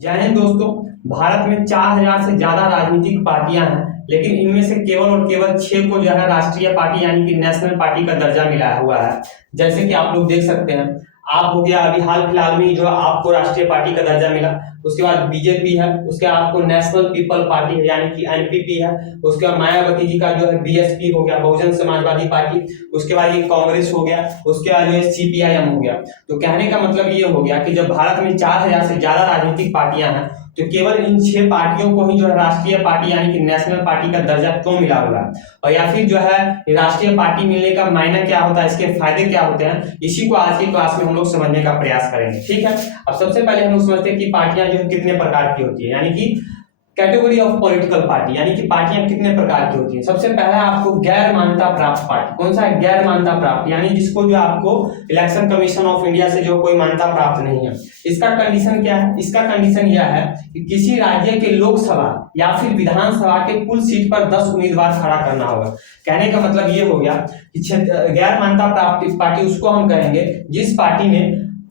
जय हिंद दोस्तों। भारत में 4000 से ज्यादा राजनीतिक पार्टियां हैं, लेकिन इनमें से केवल और केवल 6 को जो है राष्ट्रीय पार्टी यानी कि नेशनल पार्टी का दर्जा मिला हुआ है। जैसे कि आप लोग देख सकते हैं, आप हो गया अभी हाल फिलहाल में जो आपको राष्ट्रीय पार्टी का दर्जा मिला, उसके बाद बीजेपी है, उसके बाद आपको नेशनल पीपल पार्टी है यानी कि एनपीपी है, उसके बाद मायावती जी का जो है बीएसपी हो गया, बहुजन समाजवादी पार्टी, उसके बाद ये कांग्रेस हो गया, उसके बाद जो है सीपीआईएम हो गया। तो कहने का मतलब ये हो गया कि जब भारत में 4000 से ज्यादा राजनीतिक पार्टियां हैं, तो केवल इन 6 पार्टियों को ही जो है राष्ट्रीय पार्टी यानी कि नेशनल पार्टी का दर्जा क्यों मिला हुआ है, और या फिर जो है राष्ट्रीय पार्टी मिलने का मायना क्या होता है, इसके फायदे क्या होते हैं, इसी को आज की क्लास में हम लोग समझने का प्रयास करेंगे। ठीक है, अब सबसे पहले हम लोग समझते हैं कि पार्टियां जो है कितने प्रकार की होती है, यानी कि कैटेगरी ऑफ पॉलिटिकल पार्टी, यानी कि पार्टियां कितने प्रकार की होती हैं। सबसे पहला आपको गैर मान्यता प्राप्त पार्टी। कौन सा है? गैर मान्यता प्राप्त, यानी जिसको जो आपको इलेक्शन कमीशन ऑफ इंडिया से जो कोई मान्यता प्राप्त नहीं है। इसका कंडीशन क्या है? इसका कंडीशन यह है कि किसी राज्य के लोकसभा या फिर विधानसभा के कुल सीट पर 10 उम्मीदवार खड़ा करना होगा। कहने का मतलब ये हो गया कि गैर मान्यता प्राप्त पार्टी उसको हम कहेंगे जिस पार्टी ने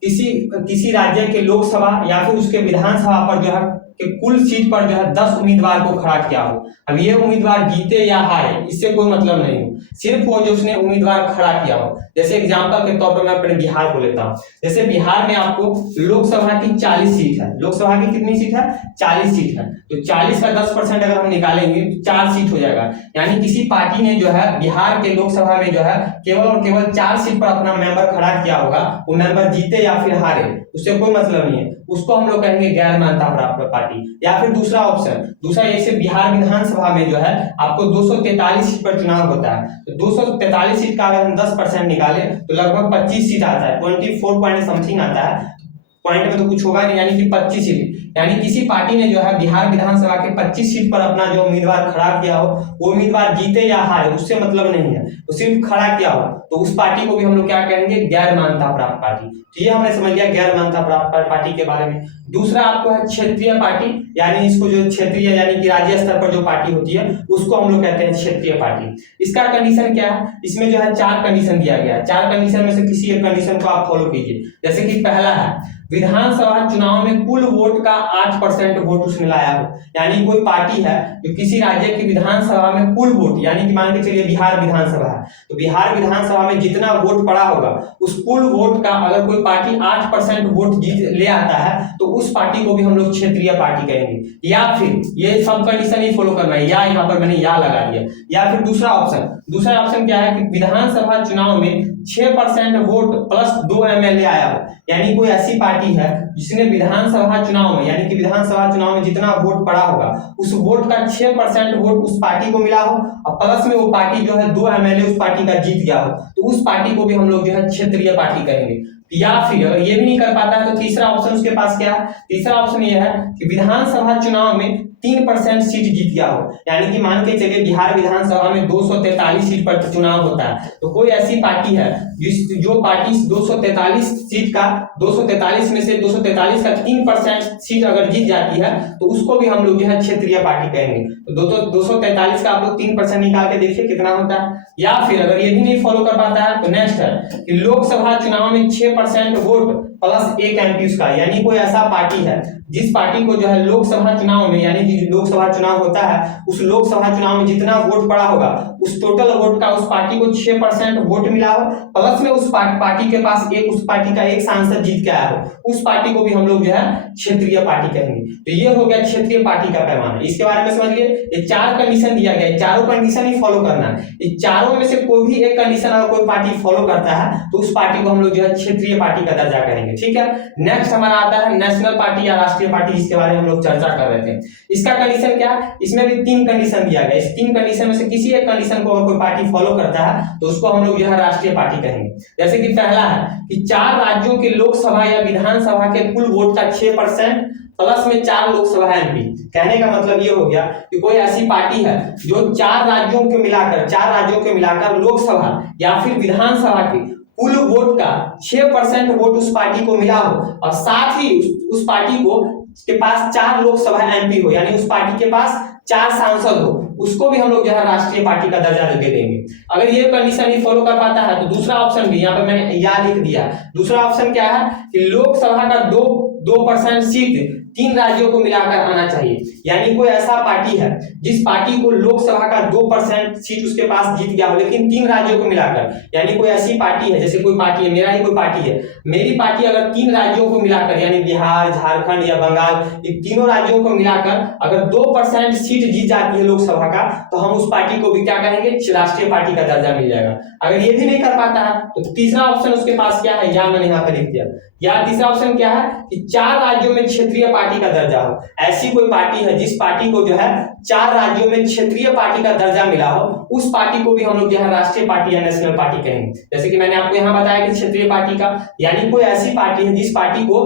किसी राज्य के लोकसभा या फिर उसके विधानसभा पर जो है कि कुल सीट पर जो है 10 उम्मीदवार को खड़ा किया हो। अब ये उम्मीदवार जीते या हारे इससे कोई मतलब नहीं हो, सिर्फ वो जो उसने उम्मीदवार खड़ा किया हो। जैसे एग्जांपल के तौर पर मैं अपने बिहार को लेता हूँ। जैसे बिहार में आपको लोकसभा की 40 सीट है। लोकसभा की कितनी सीट है? 40 सीट है। तो 40 का 10% अगर हम निकालेंगे तो 4 सीट हो जाएगा। यानी किसी पार्टी ने जो है बिहार के लोकसभा में जो है केवल और केवल 4 सीट पर अपना मेंबर खड़ा किया होगा। वो मेंबर जीते या फिर हारे उससे कोई मतलब नहीं है, उसको हम लोग कहेंगे गैर मान्यता प्राप्त पार्टी। या फिर दूसरा ऑप्शन, जैसे बिहार विधानसभा में जो है आपको 243 सीट पर चुनाव होता है। तो 243 सीट का अगर हम 10% निकाले तो लगभग 25 सीट आता है, 24 पॉइंट समथिंग आता है। पॉइंट में तो कुछ होगा नहीं, यानी कि 25 सीट। यानी किसी पार्टी ने जो है बिहार विधानसभा के 25 सीट पर अपना जो उम्मीदवार खड़ा किया हो, वो उम्मीदवार जीते या हारे उससे मतलब नहीं है, तो सिर्फ खड़ा किया हो, तो उस पार्टी को भी हम लोग क्या कहेंगे? गैर मान्यता प्राप्त पार्टी। तो ये हमने समझ लिया गैर मान्यता प्राप्त पार्टी के बारे में। दूसरा आपको है क्षेत्रीय पार्टी, यानी इसको जो क्षेत्रीय यानी कि राज्य स्तर पर जो पार्टी होती है उसको हम लोग कहते हैं क्षेत्रीय पार्टी। इसका कंडीशन क्या है? इसमें जो है 4 कंडीशन दिया गया है। 4 कंडीशन में से किसी एक कंडीशन को आप फॉलो कीजिए। जैसे कि पहला है विधानसभा चुनाव में कुल वोट का 8% वोट उसने लाया हो। यानी कोई पार्टी है जो किसी राज्य की विधानसभा में कुल वोट, यानी कि मान के चलिए बिहार विधानसभा है, तो बिहार विधानसभा में जितना वोट पड़ा होगा उस कुल वोट का अगर कोई पार्टी 8% वोट जीत ले आता है तो उस पार्टी को भी हम लोग क्षेत्रीय पार्टी कहेंगे। या फिर ये सब कंडीशन ही फॉलो करना है, या यहाँ पर मैंने या लगा दिया। या फिर दूसरा ऑप्शन क्या है कि विधानसभा चुनाव में 6% वोट प्लस 2 एमएलए आया हो। यानी कोई ऐसी पार्टी है जिसने विधानसभा चुनाव में, यानी कि विधानसभा चुनाव में जितना वोट पड़ा होगा उस वोट का 6% वोट उस पार्टी को मिला हो, और प्लस में वो पार्टी जो है 2 एमएलए उस पार्टी का जीत गया हो, तो उस पार्टी को भी हम लोग जो है क्षेत्रीय पार्टी कहेंगे। या फिर अगर ये भी नहीं कर पाता है तो तीसरा ऑप्शन उसके पास क्या है? तीसरा ऑप्शन ये है कि विधानसभा चुनाव में 3% सीट जीत गया हो। यानी कि मान के चलिए बिहार विधानसभा में 243 सीट पर चुनाव होता है, तो कोई ऐसी पार्टी है जो पार्टी 243 सीट का 243 में से 243 का 3% सीट अगर जीत जाती है तो उसको भी हम लोग जो है क्षेत्रीय पार्टी कहेंगे। तो 243 का आप लोग 3% निकाल के देखिए कितना होता है। या फिर अगर ये भी नहीं फॉलो कर पाता है तो नेक्स्ट है कि लोकसभा चुनाव में 6% वोट प्लस 1 एमपी उसका। यानी कोई ऐसा पार्टी है जिस पार्टी को जो है लोकसभा चुनाव में, यानी जिस लोकसभा चुनाव होता है उस लोकसभा चुनाव में जितना वोट पड़ा होगा उस टोटल वोट का उस पार्टी को 6% वोट मिला हो, प्लस में उस पार्टी के पास उस पार्टी का एक सांसद जीत के आया हो, उस पार्टी को भी हम लोग जो है क्षेत्रीय पार्टी कहेंगे। तो ये हो गया क्षेत्रीय पार्टी का पैमाना। इसके बारे में समझिए, ये 4 कंडीशन दिया गया है, चारों कंडीशन ही फॉलो करना है। ये चारों में से कोई भी एक कंडीशन अगर कोई पार्टी फॉलो करता है तो उस पार्टी को हम लोग जो है क्षेत्रीय पार्टी का दर्जा कहेंगे। ठीक है, नेक्स्ट हमारा आता है नेशनल पार्टी या राष्ट्रीय पार्टी, जिसके बारे में हम लोग चर्चा कर रहे थे। इसका कंडीशन क्या है? इसमें भी 3 कंडीशन दिया गया है। इस 3 कंडीशन में से किसी एक कंडीशन को अगर कोई पार्टी फॉलो करता है तो उसको हम लोग जो है राष्ट्रीय पार्टी कहेंगे। जैसे कि पहला है कि 4 राज्यों के लोकसभा या विधानसभा के कुल वोट का 6% प्लस में 4 लोकसभा एमपी। कहने का मतलब ये हो गया कि कोई ऐसी पार्टी है जो 4 राज्यों को मिलाकर लोकसभा या फिर विधानसभा के कुल वोट का 6% वोट उस पार्टी को मिला हो, और साथ ही उस पार्टी को के पास 4 लोकसभा एमपी हो, यानी उस पार्टी के पास 4 सांसद हो, उसको भी हम लोग जो है राष्ट्रीय पार्टी का दर्जा दे देंगे। अगर ये कंडीशन ही फॉलो कर पाता है तो दूसरा ऑप्शन भी यहाँ पे मैंने या लिख दिया। दूसरा ऑप्शन क्या है कि लोकसभा का 2% सीट 3 राज्यों को मिलाकर आना चाहिए। यानी कोई ऐसा पार्टी है जिस पार्टी को लोकसभा का 2% सीट उसके पास जीत गया हो, लेकिन 3 राज्यों को मिलाकर, यानी कोई ऐसी पार्टी है, जैसे कोई पार्टी है, मेरा ही कोई पार्टी है, मेरी पार्टी अगर 3 राज्यों को मिलाकर यानी बिहार, झारखंड या बंगाल, इन तीनों राज्यों को मिलाकर अगर 2% सीट जीत जाती है लोकसभा का, तो हम उस पार्टी को भी क्या कहेंगे, राष्ट्रीय पार्टी का दर्जा मिल जाएगा। अगर ये भी नहीं कर पाता है तो तीसरा ऑप्शन उसके पास क्या है, या मैंने यहाँ पे लिख दिया, या तीसरा ऑप्शन क्या है कि 4 राज्यों में क्षेत्रीय पार्टी का दर्जा हो। ऐसी कोई पार्टी है जिस पार्टी को जो है 4 राज्यों में क्षेत्रीय पार्टी का दर्जा मिला हो, उस पार्टी को भी हम लोग जो है राष्ट्रीय पार्टी या नेशनल पार्टी कहेंगे। जैसे कि मैंने आपको यहाँ बताया कि क्षेत्रीय पार्टी का यानी कोई ऐसी पार्टी है जिस पार्टी को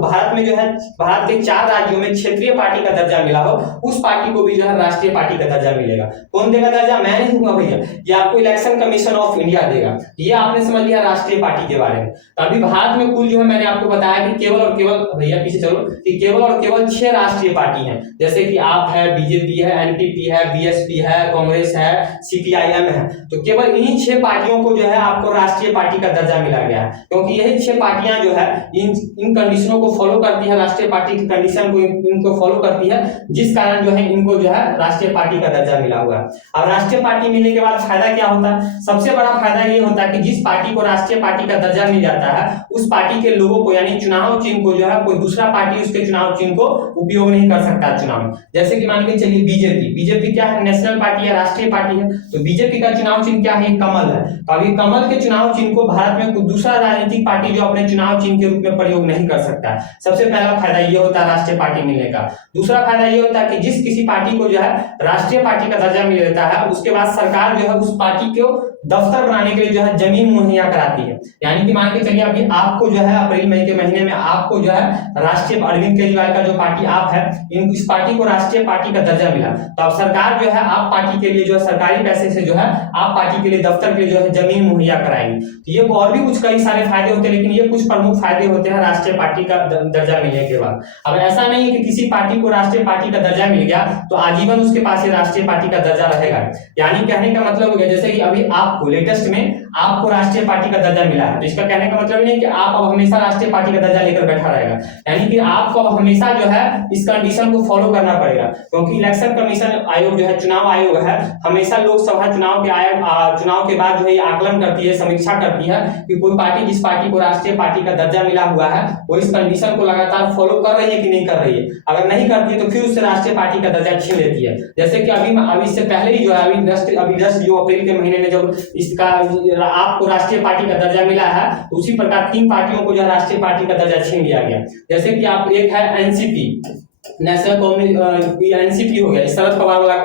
भारत में जो है भारत के 4 राज्यों में क्षेत्रीय पार्टी का दर्जा मिला हो, उस पार्टी को भी जो है राष्ट्रीय पार्टी का दर्जा मिलेगा। कौन देगा दर्जा, मैं नहीं दूंगा भैया, ये आपको इलेक्शन कमीशन ऑफ इंडिया देगा। ये आपने समझ लिया राष्ट्रीय पार्टी के बारे में। तो अभी भारत में कुल जो है मैंने आपको बताया कि केवल और केवल, भैया पीछे चलो, कि केवल और केवल 6 राष्ट्रीय पार्टी हैं, जैसे कि आप है, बीजेपी है, एनपीपी है, बीएसपी है, कांग्रेस है, सीपीआईएम है। तो केवल इन्हीं 6 पार्टियों को जो है आपको राष्ट्रीय पार्टी का दर्जा मिला गया है, क्योंकि यही 6 पार्टियां जो है इन कंडीशनों को फॉलो करती है, राष्ट्रीय पार्टी की कंडीशन को इनको फॉलो करती है, जिस कारण जो है इनको जो है राष्ट्रीय पार्टी का दर्जा मिला हुआ है। अब राष्ट्रीय पार्टी मिलने के बाद फायदा क्या होता है, सबसे बड़ा फायदा ये होता है कि जिस पार्टी को राष्ट्रीय पार्टी का दर्जा मिल जाता है, उस पार्टी के लोगों को यानी चुनाव चिन्ह को जो है कोई दूसरा पार्टी उसके चुनाव चिन्ह को उपयोग नहीं कर सकता चुनाव में। जैसे कि मान के चलिए बीजेपी क्या है, नेशनल पार्टी है, राष्ट्रीय पार्टी है, तो बीजेपी का चुनाव चिन्ह क्या है, कमल है। तो अभी कमल के चुनाव चिन्ह को भारत में कोई दूसरा राजनीतिक पार्टी जो अपने चुनाव चिन्ह के रूप में प्रयोग नहीं कर सकता है। सबसे पहला फायदा ये होता है राष्ट्रीय पार्टी मिलने का। दूसरा फायदा ये होता है कि जिस किसी पार्टी को जो है राष्ट्रीय पार्टी का दर्जा मिल जाता है, उसके बाद सरकार जो है उस पार्टी को दफ्तर बनाने के लिए जो है जमीन मुहैया कराती है। यानी कि मान के चलिए अभी आपको जो है अप्रैल मई के महीने में आपको जो है राष्ट्रीय अरविंद केजरीवाल का जो पार्टी आप है, इस पार्टी को राष्ट्रीय पार्टी का दर्जा मिला, तो अब सरकार जो है आप पार्टी के लिए जो है सरकारी पैसे से जो है आप पार्टी के लिए दफ्तर के लिए जो है जमीन मुहैया कराएंगे। तो ये और भी कुछ कई सारे फायदे होते हैं, लेकिन ये कुछ प्रमुख फायदे होते हैं राष्ट्रीय पार्टी का दर्जा मिलने के बाद। अब ऐसा नहीं है कि किसी पार्टी को राष्ट्रीय पार्टी का दर्जा मिल गया तो आजीवन उसके पास ये राष्ट्रीय पार्टी का दर्जा रहेगा। यानी कहने का मतलब हो गया, जैसे कि अभी आपको लेटेस्ट में आपको राष्ट्रीय पार्टी का दर्जा मिला है, तो इसका कहने का मतलब नहीं कि आप अब हमेशा राष्ट्रीय पार्टी का दर्जा लेकर बैठा रहेगा। यानी कि आपको अब हमेशा जो है इस कंडीशन को फॉलो करना पड़ेगा, क्योंकि इलेक्शन कमीशन आयोग जो है, चुनाव आयोग है, हमेशा लोकसभा चुनाव के चुनाव के बाद जो है आकलन करती है, समीक्षा करती है कि कोई पार्टी जिस पार्टी को राष्ट्रीय पार्टी का दर्जा मिला हुआ है वो इस कंडीशन को लगातार फॉलो कर रही है कि नहीं कर रही है। अगर नहीं करती है तो फिर उससे राष्ट्रीय पार्टी का दर्जा छीन लेती है। जैसे कि अभी इससे पहले ही जो है अभी 10 जो अप्रैल के महीने में जब इसका आपको राष्ट्रीय पार्टी का दर्जा मिला है, तो उसी प्रकार 3 पार्टियों को जो राष्ट्रीय पार्टी का दर्जा छीन लिया गया। जैसे कि आप एक है एनसीपी, नेशनल कम्युनिस्ट, एनसीपी हो गया, शरद पवार वाला,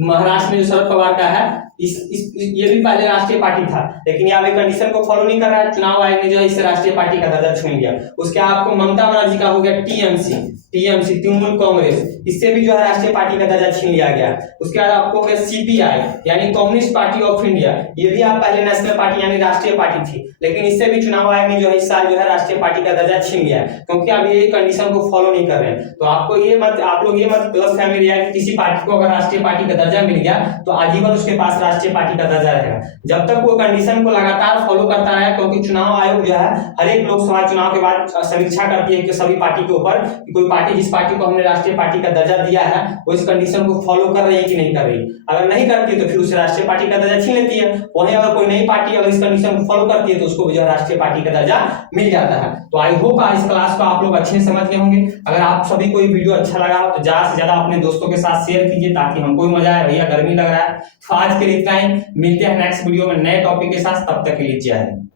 महाराष्ट्र में जो शरद पवार का है, ये भी पहले राष्ट्रीय पार्टी था, लेकिन यहाँ कंडीशन को फॉलो नहीं कर रहा है, चुनाव आयोग ने जो है इससे राष्ट्रीय पार्टी का दर्जा छीन लिया। उसके आपको ममता बनर्जी का हो गया टीएमसी तृणमूल कांग्रेस, इससे भी जो है राष्ट्रीय पार्टी का दर्जा छीन लिया गया। उसके बाद आपको हो गया सीपीआई यानी कम्युनिस्ट पार्टी ऑफ इंडिया, ये भी आप पहले नेशनल पार्टी यानी राष्ट्रीय पार्टी थी, लेकिन इससे भी चुनाव आयोग ने जो है इस साल जो है राष्ट्रीय पार्टी का दर्जा छीन लिया है, क्योंकि अब ये कंडीशन को फॉलो नहीं कर रहे हैं। तो आपको आप लोग ये मत गलत फहमी लिया कि किसी पार्टी को अगर राष्ट्रीय पार्टी का दर्जा मिल गया तो आजीवन उसके पास राष्ट्रीय पार्टी का दर्जा रहेगा, जब तक वो कंडीशन को लगातार फॉलो करता रहे। क्योंकि चुनाव आयोग जो है हर एक लोकसभा चुनाव के बाद समीक्षा करती है कि सभी पार्टी के ऊपर कि कोई पार्टी जिस पार्टी को हमने राष्ट्रीय पार्टी का दर्जा दिया है वो इस कंडीशन को फॉलो कर रही है कि नहीं कर रही। अगर नहीं करती तो फिर उसे राष्ट्रीय पार्टी का दर्जा छीन लेती है। वहीं अगर कोई नई पार्टी अगर इस कंडीशन को फॉलो करती है तो उसको भी जो राष्ट्रीय पार्टी का दर्जा मिल जाता है। तो आई होप इस क्लास को आप लोग अच्छे से समझ गए होंगे। अगर आप सभी को ये वीडियो अच्छा लगा तो ज्यादा से ज्यादा अपने दोस्तों के साथ शेयर कीजिए ताकि हमको भी मजा आए। भैया गर्मी लग रहा है। तो आज के लिए इतना ही, मिलते हैं नेक्स्ट वीडियो में नए टॉपिक के साथ, तब तक के लिए जय हिंद।